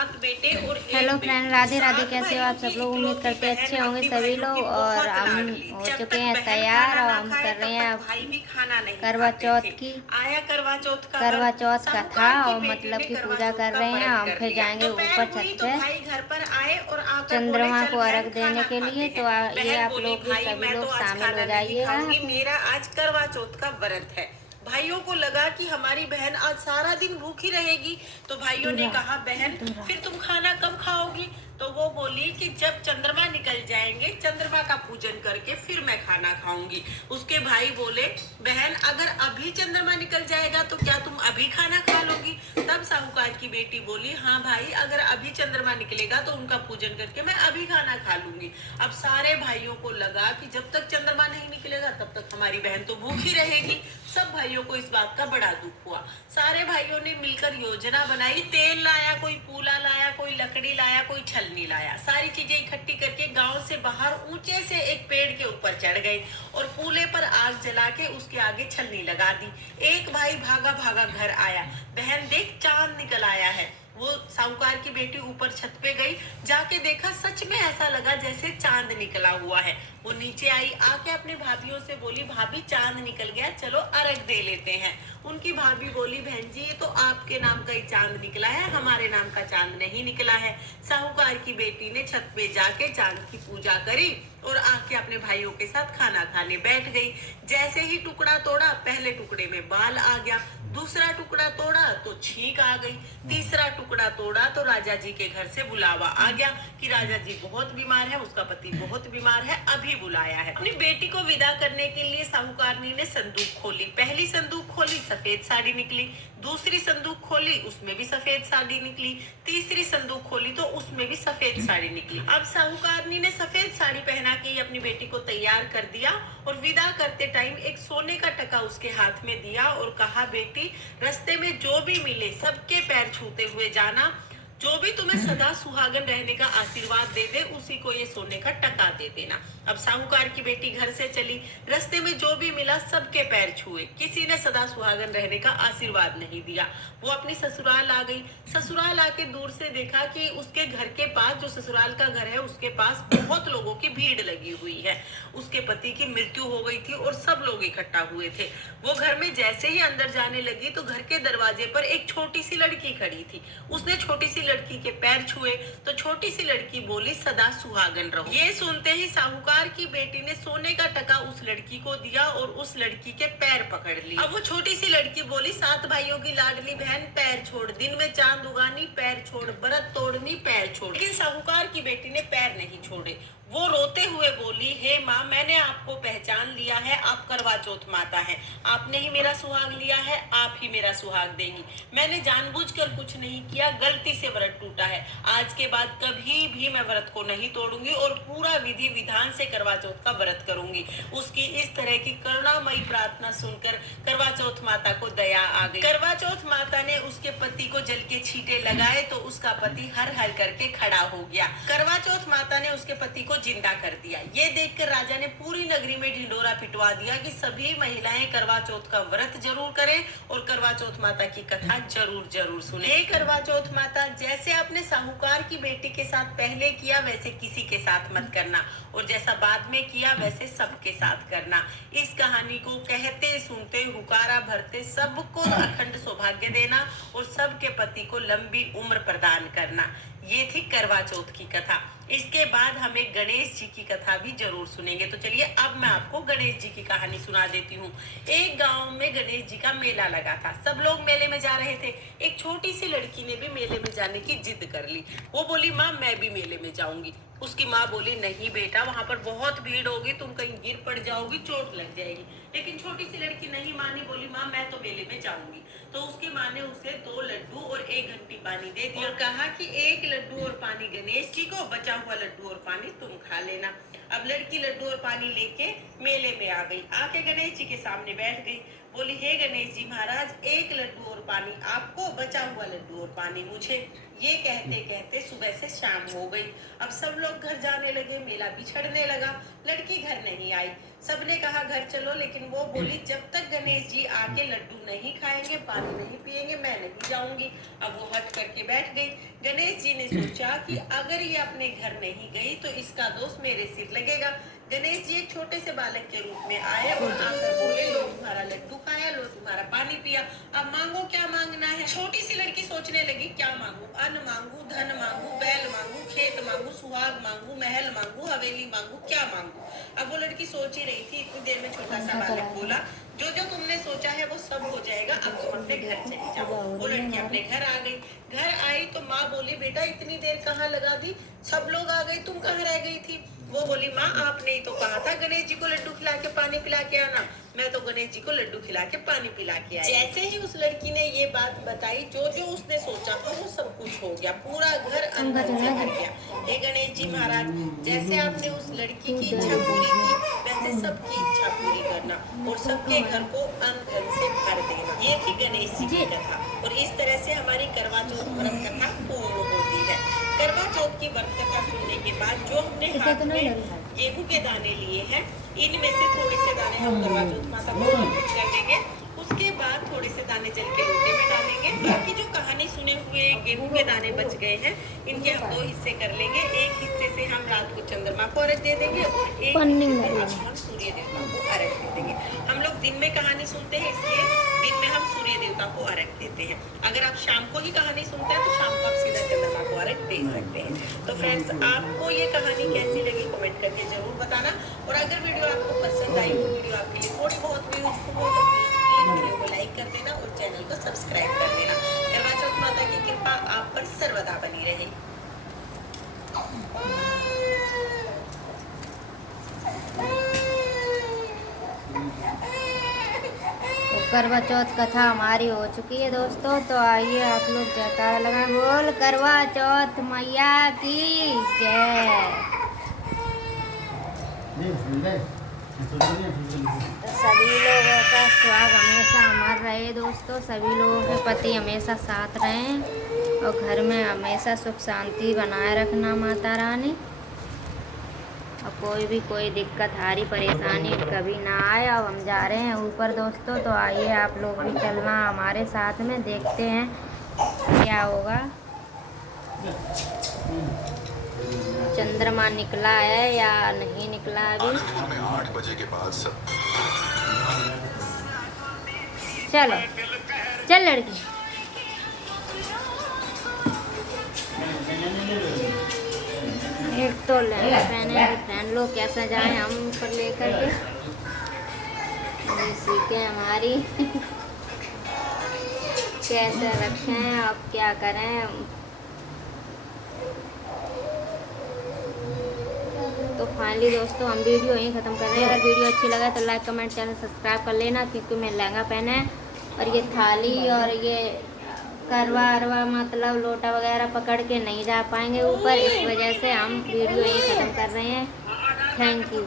7 बेटे और 1 हेलो बेटी। फ्रेंड, राधे राधे। 7 कैसे हो आप भाइयों सब की लोग? उम्मीद इकलौती करते हैं बहन अच्छे होंगे अपनी सभी भाइयों की लोग। और बहुत हम लाडली। हो जब चुके तक हैं बहन तैयार खाना और ना हम खाए कर रहे तब हैं तक अब भाई भी खाना नहीं करवा खाते थे। चौथ की। आया करवा चौथ का करवा व्रत। चौथ का था साहूकार की और बेटी मतलब ने कि करवा पूजा चौथ कर का रहे हैं। व्रत हम कर फिर लिया। जाएंगे दोपहर ऊपर हुई छत तो पे भाई घर पर आए और आकर बोले चंद्रमा चल को अर्घ बहन देने खाना के लिए। खाते तो हैं। ये बहन आप बोली लोग भी भाई सभी मैं तो लोग आज शामिल हो खाना नहीं जाइएगा। खाऊंगी, मेरा आज करवा चौथ का व्रत है। भाइयों को लगा कि हमारी बहन आज सारा दिन भूखी रहेगी, तो भाइयों ने दूल्हा कहा बहन दूल्हा फिर तुम खाना कब खाओगी? तो वो बोली कि जब चंद्रमा निकल जाएंगे, चंद्रमा का पूजन करके फिर मैं खाना खाऊंगी। उसके भाई बोले बहन अगर अभी चंद्रमा निकल जाएगा तो क्या तुम अभी खाना खा लोगी? तब साहूकार की बेटी बोली हाँ भाई, अगर अभी चंद्रमा निकलेगा तो उनका पूजन करके मैं अभी खाना खा लूंगी। अब सारे भाइयों को लगा कि जब तक चंद्रमा नहीं निकलेगा तब तक हमारी बहन तो भूखी रहेगी। सब भाइयों को इस बात का बड़ा दुख हुआ। सारे भाइयों ने मिलकर योजना बनाई। तेल लाया, कोई पूला लाया, कोई लकड़ी लाया, कोई छलनी लाया। सारी चीजें इकट्ठी करके गांव से बाहर ऊंचे से एक पेड़ के ऊपर चढ़ गए और पूले पर आग जला के उसके आगे छलनी लगा दी। एक भाई भागा भागा घर आया, बहन देख चांद निकल आया है। वो साहूकार की बेटी ऊपर छत पे गई, जाके देखा सच में ऐसा लगा जैसे चांद निकला हुआ है। वो नीचे आई, आके अपने भाभीयों से बोली भाभी चांद निकल गया, चलो अर्घ दे लेते हैं। उनकी भाभी बोली बहन जी ये तो आपके नाम का ही चांद निकला है, हमारे नाम का चांद नहीं निकला है। साहूकार की बेटी ने छत पे जाके चांद की पूजा करी और आके अपने भाइयों के साथ खाना खाने बैठ गई। जैसे ही टुकड़ा तोड़ा, पहले टुकड़े में बाल आ गया, दूसरा टुकड़ा तोड़ा तो छींक आ गई, तीसरा टुकड़ा तोड़ा तो राजा जी के घर से बुलावा आ गया कि राजा जी बहुत बीमार है, उसका पति बहुत बीमार है, अभी बुलाया है। अपनी बेटी को विदा करने के लिए साहूकारनी ने संदूक खोली। पहली संदूक खोली, सफेद साड़ी निकली। दूसरी संदूक खोली, उसमें भी सफेद साड़ी निकली। तीसरी संदूक खोली तो उसमें भी सफेद साड़ी निकली। अब साहूकारनी ने सफेद साड़ी पहना के ही अपनी बेटी को तैयार कर दिया और विदा करते टाइम एक सोने का टका उसके हाथ में दिया और कहा बेटी रास्ते में जो भी मिले सबके पैर छूते हुए जाना, जो भी तुम्हें सदा सुहागन रहने का आशीर्वाद दे दे उसी को ये सोने का टका दे देना। अब साहूकार की बेटी घर से चली, रास्ते में जो भी मिला सबके पैर छुए, किसी ने सदा सुहागन रहने का आशीर्वाद नहीं दिया। वो अपनी ससुराल आ गई। ससुराल आके दूर से देखा कि उसके घर के पास, जो ससुराल का घर है उसके पास बहुत लोगों की भीड़ लगी हुई है। उसके पति की मृत्यु हो गई थी और सब लोग इकट्ठा हुए थे। वो घर में जैसे ही अंदर जाने लगी तो घर के दरवाजे पर एक छोटी सी लड़की खड़ी थी। उसने छोटी सी लड़की के पैर छुए तो छोटी सी लड़की बोली सदा सुहागन रहो। ये सुनते ही साहूकार की बेटी ने सोने का टका उस लड़की को दिया और उस लड़की के पैर पकड़ लिए। अब वो छोटी सी लड़की बोली 7 भाइयों की लाडली बहन पैर छोड़, दिन में चांद उगानी पैर छोड़, व्रत तोड़नी पैर छोड़। लेकिन साहूकार की बेटी ने पैर नहीं छोड़े। वो रोते हुए बोली हे माँ, मैंने आपको पहचान लिया है, आप करवा चौथ माता है, आपने ही मेरा सुहाग लिया है, आप ही मेरा सुहाग देंगी। मैंने जानबूझकर कुछ नहीं किया, गलती से व्रत टूटा है। आज के बाद कभी भी मैं व्रत को नहीं तोड़ूंगी और पूरा विधि विधान से करवा चौथ का व्रत करूंगी। उसकी इस तरह की करुणामयी प्रार्थना सुनकर करवा चौथ माता को दया आ गई। करवा चौथ माता ने उसके पति को जल के छींटे लगाए तो उसका पति हर हर करके खड़ा हो गया। करवा चौथ माता ने उसके पति को जिंदा कर दिया। ये देखकर राजा ने पूरी नगरी में ढिंडोरा पिटवा दिया कि सभी महिलाएं करवा चौथ का व्रत जरूर करें और करवा चौथ माता की कथा जरूर जरूर सुने। हे करवा चौथ माता, जैसे आपने साहूकार की बेटी के साथ पहले किया वैसे किसी के साथ मत करना और जैसा बाद में किया वैसे सबके साथ करना। इस कहानी को कहते सुनते हुकारा भरते सबको अखंड सौभाग्य देना और सबके पति को लंबी उम्र प्रदान करना। ये थी करवा चौथ की कथा। इसके बाद हम एक गणेश जी की कथा भी जरूर सुनेंगे। तो चलिए अब मैं आपको गणेश जी की कहानी सुना देती हूँ। एक गांव में गणेश जी का मेला लगा था। सब लोग मेले में जा रहे थे। एक छोटी सी लड़की ने भी मेले में जाने की जिद कर ली। वो बोली माँ मैं भी मेले में जाऊंगी। उसकी माँ बोली नहीं बेटा, वहां पर बहुत भीड़ होगी, तुम कहीं गिर पड़ जाओगी, चोट लग जाएगी। लेकिन छोटी सी लड़की नहीं मानी, बोली माँ मैं तो मेले में जाऊंगी। तो उसकी माँ ने उसे 2 लड्डू और 1 घंटी पानी दे दिया और कहा कि 1 लड्डू और पानी गणेश जी को, बचा हुआ लड्डू और पानी तुम खा लेना। अब लड़की लड्डू और पानी लेके मेले में आ गई। आके गणेश जी के सामने बैठ गई। बोली हे गणेश जी महाराज, 1 लड्डू और पानी आपको, बचा हुआ लड्डू और पानी मुझे। ये कहते कहते सुबह से शाम हो गई। अब सब लोग घर जाने लगे, मेला बिछड़ने लगा। लड़की घर नहीं आई। सबने कहा घर चलो, लेकिन वो बोली जब तक गणेश जी आके लड्डू नहीं खाएंगे, पानी नहीं पिएंगे, मैं नहीं जाऊंगी। अब वो हट करके बैठ गई। गणेश जी ने सोचा कि अगर ये अपने घर नहीं गई तो इसका दोष मेरे सिर लगेगा। गणेश जी एक छोटे से बालक के रूप में आए और आकर बोले, लो तुम्हारा लड्डू खाया, लो तुम्हारा पानी पिया, अब मांगो क्या मांगना है। छोटी सी लड़की सोचने लगी, क्या मांगू? अन्न मांगू, धन मांगू, बैल मांगू, खेत मांगू, सुहाग मांगू, महल मांगू, हवेली मांगू, क्या मांगू? अब वो लड़की सोच ही रही थी। इतनी देर में छोटा सा बालक बोला, जो जो तुमने सोचा है वो सब हो जाएगा, अब तुम अपने घर चली जाओ। वो लड़की अपने घर आ गई। घर आई तो माँ बोली, बेटा इतनी देर कहाँ लगा दी? सब लोग आ गए, तुम कहाँ रह गई थी? वो बोली, माँ आपने ही तो कहा था गणेश जी को लड्डू खिला के पानी पिला के आना, मैं तो गणेश जी को लड्डू खिला के पानी पिला के आई। जैसे ही उस लड़की ने ये बात बताई, जो जो उसने सोचा था वो सब कुछ हो गया। पूरा घर अंदर से भर गया। हे गणेश जी महाराज, जैसे आपने उस लड़की की इच्छा पूरी की, वैसे सबकी इच्छा पूरी करना और सबके घर को अन्न धन से भर देना। ये थी गणेश जी की कथा। और इस तरह से हमारी करवा चौथ व्रत कथा पूर्ण होती है। करवा चौथ की व्रत कथा सुनने के बाद जो हमने हाथ में गेहूं के दाने लिए हैं, इनमें से थोड़े से दाने हम करवा चौथ माता को समर्पित कर देंगे। उसके बाद थोड़े से दाने जल के लोटे में डालेंगे। बाकी जो कहानी सुने हुए गेहूं के दाने बच गए हैं, इनके हम 2 हिस्से कर लेंगे। एक हिस्से से हम रात को चंद्रमा को अर्घ दे देंगे और एक हिस्से से हम सूर्य देवता को अर्घ दे देंगे। हम लोग दिन में कहानी सुनते हैं, इसलिए दिन में हम सूर्य देवता को अर्घ देते हैं। अगर आप शाम को ही कहानी सुनते हैं तो शाम को आप सीधा चंद्रमा को अर्घ दे सकते हैं। तो फ्रेंड्स, आपको ये कहानी कैसी लगी कमेंट करके जरूर बताना। और अगर वीडियो आपको पसंद आई, तो वीडियो आपके लिए थोड़ी बहुत भी यूजफुल हो तो प्लीज वीडियो को लाइक कर देना और चैनल को सब्सक्राइब कर देना। करवा चौथ माता की कृपा आप पर सर्वदा बनी रहे। करवा चौथ कथा हमारी हो चुकी है दोस्तों। तो आइए आप लोग जयकारा लगा, बोल करवा चौथ मैया की जय। तो सभी लोगों का स्वागत हमेशा अमर रहे दोस्तों। सभी लोगों के पति हमेशा साथ रहें और घर में हमेशा सुख शांति बनाए रखना माता रानी। और कोई दिक्कत हारी परेशानी कभी ना आए। अब हम जा रहे हैं ऊपर दोस्तों। तो आइए आप लोग भी चलना हमारे साथ में, देखते हैं क्या होगा। चंद्रमा निकला है या नहीं निकला अभी। 8 बजे के बाद सब चलो चल लड़की। एक तो लहंगा पहने पहन लो, कैसा जाए हम ऊपर लेकर के। ये सीखें हमारी कैसे रखें, अब क्या करें। तो फाइनली दोस्तों हम वीडियो यहीं ख़त्म कर रहे हैं। अगर वीडियो अच्छी लगा तो लाइक कमेंट चैनल सब्सक्राइब कर लेना, क्योंकि मैं लहंगा पहना है और ये थाली और ये करवा अरवा मतलब लोटा वगैरह पकड़ के नहीं जा पाएंगे ऊपर, इस वजह से हम वीडियो यहीं ख़त्म कर रहे हैं। Thank you.